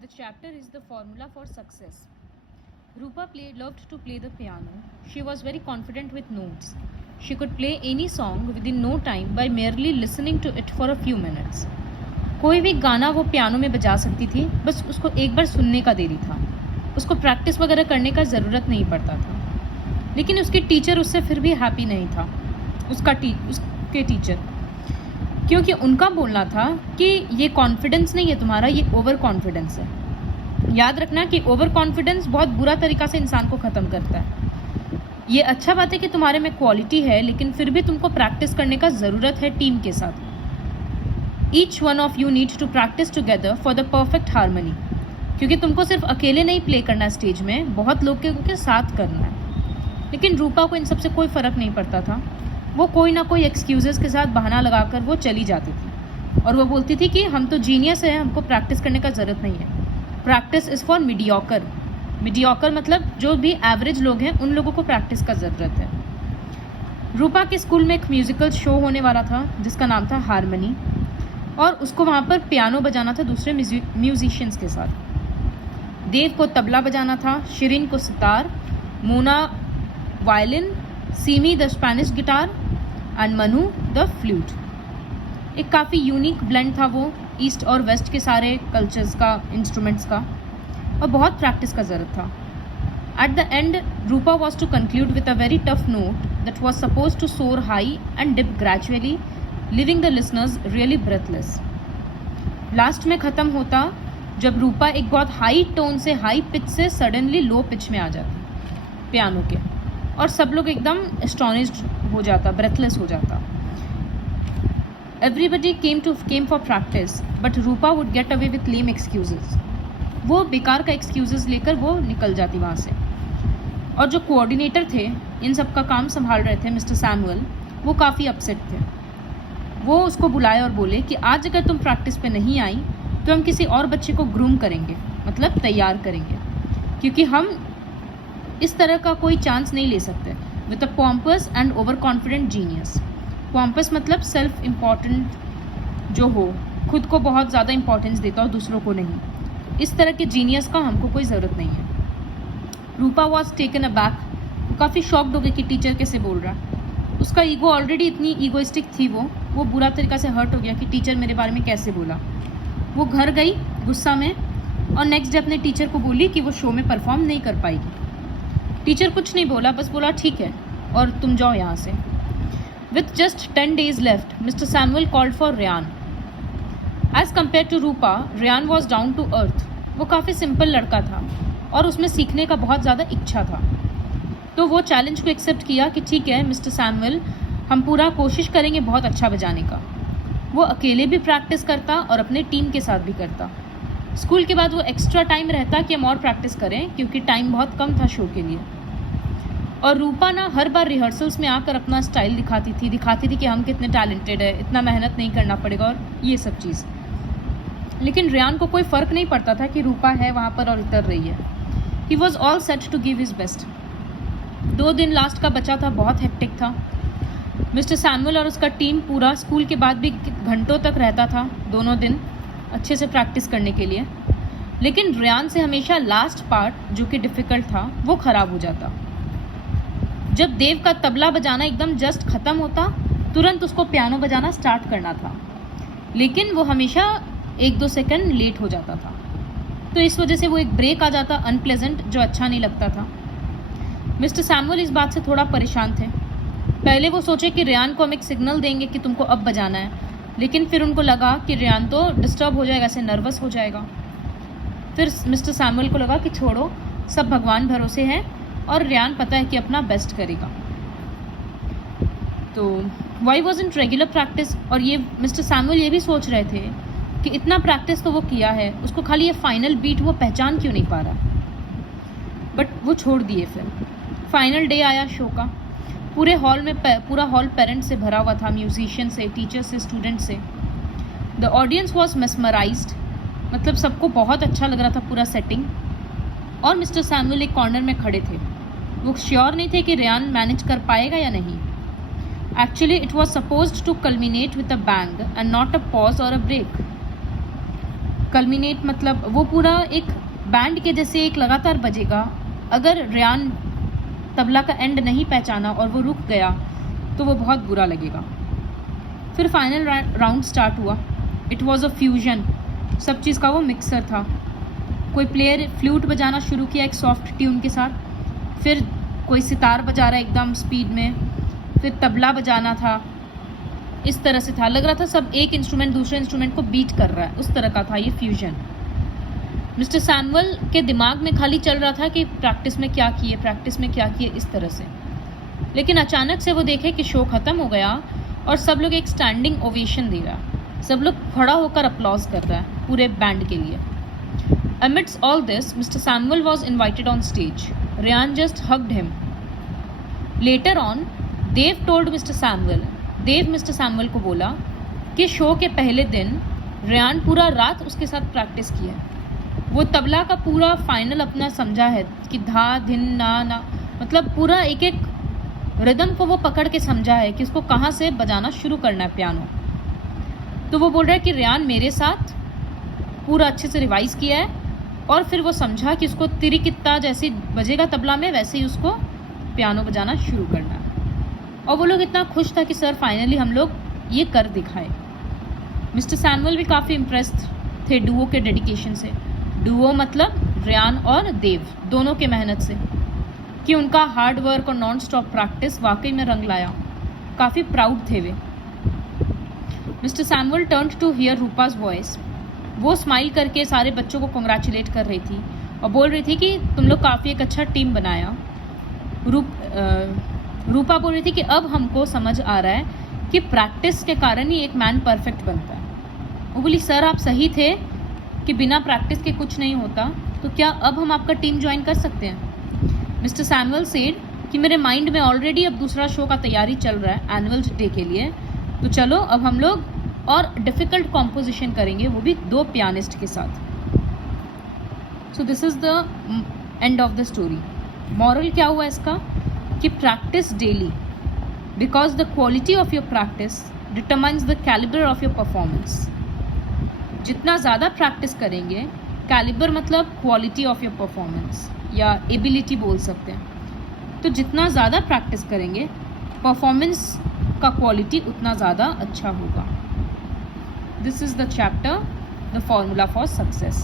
The chapter is the formula for success. Rupa loved to play the piano. She was very confident with notes. She could play any song within no time by merely listening to it for a few minutes. कोई भी गाना वो piano में बजा सकती थी, बस उसको एक बार सुनने का देरी था. उसको प्रैक्टिस वगैरह करने का ज़रूरत नहीं पड़ता था. लेकिन उसके टीचर उससे फिर भी हैप्पी नहीं था. उसके टीचर, क्योंकि उनका बोलना था कि ये कॉन्फिडेंस नहीं है तुम्हारा, ये ओवर कॉन्फिडेंस है. याद रखना कि ओवर कॉन्फिडेंस बहुत बुरा तरीका से इंसान को ख़त्म करता है. ये अच्छा बात है कि तुम्हारे में क्वालिटी है, लेकिन फिर भी तुमको प्रैक्टिस करने का ज़रूरत है टीम के साथ. Each one of you needs to practise together for the perfect harmony. क्योंकि तुमको सिर्फ अकेले नहीं प्ले करना है स्टेज में, बहुत लोग के साथ करना है. लेकिन रूपा को इन सबसे कोई फ़र्क नहीं पड़ता था. वो कोई ना कोई एक्सक्यूज़ेस के साथ बहाना लगाकर वो चली जाती थी और वो बोलती थी कि हम तो जीनियस है, हमको प्रैक्टिस करने का ज़रूरत नहीं है. Practice is for mediocre. Mediocre मतलब जो भी एवरेज लोग हैं उन लोगों को प्रैक्टिस का ज़रूरत है. रूपा के स्कूल में एक म्यूज़िकल शो होने वाला था जिसका नाम था हारमोनी, और उसको वहाँ पर पियानो बजाना था दूसरे म्यूजिशियंस के साथ. देव को तबला बजाना था, शिरीन को sitar, Mona violin, semi the Spanish guitar and Manu the flute. एक काफ़ी यूनिक ब्लेंड था वो ईस्ट और वेस्ट के सारे कल्चर्स का, इंस्ट्रूमेंट्स का, और बहुत प्रैक्टिस का ज़रूरत था. At the end Rupa was to conclude with a very tough note that was suppose to soar high and dip gradually, living the listeners really breathless. Last में ख़त्म होता जब रूपा एक बहुत हाई टोन से, हाई पिच से सडनली लो पिच में आ जाती पियानो के, और सब लोग एकदम एस्टोनिश्ड हो जाता, ब्रेथलेस हो जाता. Everybody came for practice, but Rupa would get away with lame excuses. वो बेकार का एक्सक्यूजेस लेकर वो निकल जाती वहाँ से. और जो कोऑर्डिनेटर थे, इन सब का काम संभाल रहे थे, मिस्टर सैमुअल, वो काफ़ी अपसेट थे. वो उसको बुलाए और बोले कि आज अगर तुम प्रैक्टिस पे नहीं आई तो हम किसी और बच्चे को ग्रूम करेंगे, मतलब तैयार करेंगे, क्योंकि हम इस तरह का कोई चांस नहीं ले सकते with a pompous and over confident genius. Pompous मतलब सेल्फ इम्पॉर्टेंट जो हो, खुद को बहुत ज़्यादा इंपॉर्टेंस देता हो, दूसरों को नहीं. इस तरह के जीनियस का हमको कोई ज़रूरत नहीं है. रूपा वॉज टेकन अ बैक. काफ़ी शॉक्ड हो गई कि टीचर कैसे बोल रहा है. उसका ईगो ऑलरेडी इतनी ईगोइस्टिक थी, वो बुरा तरीका से हर्ट हो गया कि टीचर मेरे बारे में कैसे बोला. वो घर गई गुस्सा में और नेक्स्ट डे अपने टीचर को बोली कि वो शो में परफॉर्म नहीं कर पाएगी. टीचर कुछ नहीं बोला, बस बोला ठीक है और तुम जाओ यहाँ से. With just 10 days left, mister Samuel called for Ryan. As compared to Rupa, Ryan was down to earth. वो काफ़ी सिंपल लड़का था और उसमें सीखने का बहुत ज़्यादा इच्छा था. तो वो चैलेंज को एक्सेप्ट किया कि ठीक है मिस्टर सैमुअल, हम पूरा कोशिश करेंगे बहुत अच्छा बजाने का. वो अकेले भी प्रैक्टिस करता और अपने टीम के साथ भी करता. स्कूल के बाद वो एक्स्ट्रा टाइम रहता कि हम और प्रैक्टिस करें, क्योंकि टाइम बहुत कम था शो के लिए. और रूपा ना हर बार रिहर्सल्स में आकर अपना स्टाइल दिखाती थी कि हम कितने टैलेंटेड है, इतना मेहनत नहीं करना पड़ेगा और ये सब चीज़. लेकिन रियान को कोई फ़र्क नहीं पड़ता था कि रूपा है वहाँ पर और उतर रही है. He was all set to give his best. 2 दिन लास्ट का बचा था, बहुत हेक्टिक था. मिस्टर सैमुअल और उसका टीम पूरा स्कूल के बाद भी घंटों तक रहता था, दोनों दिन अच्छे से प्रैक्टिस करने के लिए. लेकिन रियान से हमेशा लास्ट पार्ट जो कि डिफ़िकल्ट था वो ख़राब हो जाता. जब देव का तबला बजाना एकदम जस्ट ख़त्म होता, तुरंत उसको पियानो बजाना स्टार्ट करना था, लेकिन वो हमेशा 1-2 सेकंड लेट हो जाता था. तो इस वजह से वो एक ब्रेक आ जाता अनप्लेजेंट, जो अच्छा नहीं लगता था. मिस्टर सैमुअल इस बात से थोड़ा परेशान थे. पहले वो सोचे कि रियान को हम एक सिग्नल देंगे कि तुमको अब बजाना है, लेकिन फिर उनको लगा कि रियान तो डिस्टर्ब हो जाएगा, ऐसे नर्वस हो जाएगा. फिर मिस्टर सैमुअल को लगा कि छोड़ो, सब भगवान भरोसे हैं और रियान पता है कि अपना बेस्ट करेगा. तो वाई वॉज़न्ट रेगुलर प्रैक्टिस. और ये मिस्टर सैमुअल ये भी सोच रहे थे कि इतना प्रैक्टिस तो वो किया है, उसको खाली ये फाइनल बीट वो पहचान क्यों नहीं पा रहा. बट वो छोड़ दिए. फिर फाइनल डे आया शो का. पूरा हॉल पेरेंट्स से भरा हुआ था, म्यूजिशियन से, टीचर से, स्टूडेंट से. The audience was mesmerised. मतलब सबको बहुत अच्छा लग रहा था पूरा सेटिंग. और मिस्टर सैमुअल एक कॉर्नर में खड़े थे. वो श्योर नहीं थे कि रियान मैनेज कर पाएगा या नहीं. Actually it was supposed to culminate with a bang and not a pause or a break. Culminate मतलब वो पूरा एक बैंड के जैसे एक लगातार बजेगा। अगर रेयान तबला का एंड नहीं पहचाना और वो रुक गया तो वो बहुत बुरा लगेगा। फिर फाइनल राउंड स्टार्ट हुआ। इट वॉज अ फ्यूजन, सब चीज़ का वो मिक्सर था। कोई प्लेयर फ्लूट बजाना शुरू किया एक सॉफ्ट ट्यून के साथ, फिर कोई सितार बजा रहा है एकदम स्पीड में, फिर तबला बजाना था। इस तरह से था, लग रहा था सब एक इंस्ट्रूमेंट दूसरे इंस्ट्रूमेंट को बीट कर रहा है, उस तरह का था ये फ्यूजन। मिस्टर सैमुअल के दिमाग में खाली चल रहा था कि प्रैक्टिस में क्या किए, प्रैक्टिस में क्या किए, इस तरह से। लेकिन अचानक से वो देखे कि शो ख़त्म हो गया और सब लोग एक स्टैंडिंग ओवेशन दे रहा, सब लोग खड़ा होकर अप्लॉज कर रहा है पूरे बैंड के लिए। Amidst all this, Mr. Samuel was invited on stage. Ryan just hugged him. Later on, Dave told Mr. Samuel, Dave Mr. Samuel को बोला कि शो के पहले दिन रेयान पूरा रात उसके साथ प्रैक्टिस किया है। वो तबला का पूरा फाइनल अपना समझा है कि धा धिन ना ना, मतलब पूरा एक एक रिदम को वो पकड़ के समझा है कि उसको कहाँ से बजाना शुरू करना है पियानो। तो वो बोल रहा है कि रेयान मेरे साथ पूरा अच्छे से रिवाइज किया है और फिर वो समझा कि उसको तिरी कित्ता जैसे बजेगा तबला में वैसे ही उसको पियानो बजाना शुरू करना है। और वो लोग इतना खुश था कि सर फाइनली हम लोग ये कर दिखाए। मिस्टर सैमुअल भी काफ़ी इम्प्रेस्ड थे डुओ के डेडिकेशन से। डुओ मतलब रेयान और देव दोनों के मेहनत से, कि उनका हार्ड वर्क और नॉन स्टॉप प्रैक्टिस वाकई में रंग लाया। काफ़ी प्राउड थे वे। Mister Samuel turned to hear Rupa's voice. वो स्माइल करके सारे बच्चों को कॉन्ग्रेचुलेट कर रही थी और बोल रही थी कि तुम लोग काफ़ी एक अच्छा टीम बनाया। रूपा बोल रही थी कि अब हमको समझ आ रहा है कि प्रैक्टिस के कारण ही एक मैन परफेक्ट बनता है। वो बोली सर आप सही थे कि बिना प्रैक्टिस के कुछ नहीं होता, तो क्या अब हम आपका टीम ज्वाइन कर सकते हैं? मिस्टर सैमुअल सेड कि मेरे माइंड में ऑलरेडी अब दूसरा शो का तैयारी चल रहा है एनुअल डे के लिए, तो चलो अब हम लोग और डिफ़िकल्ट कॉम्पोजिशन करेंगे, वो भी 2 पियानिस्ट के साथ। So this is the end of the story. Moral क्या हुआ इसका कि practice daily, because the quality of your practice determines the calibre of your performance. जितना ज़्यादा प्रैक्टिस करेंगे, कैलिबर मतलब क्वालिटी ऑफ योर परफॉर्मेंस या एबिलिटी बोल सकते हैं, तो जितना ज़्यादा प्रैक्टिस करेंगे परफॉर्मेंस का क्वालिटी उतना ज़्यादा अच्छा होगा। This is the chapter, The Formula for Success.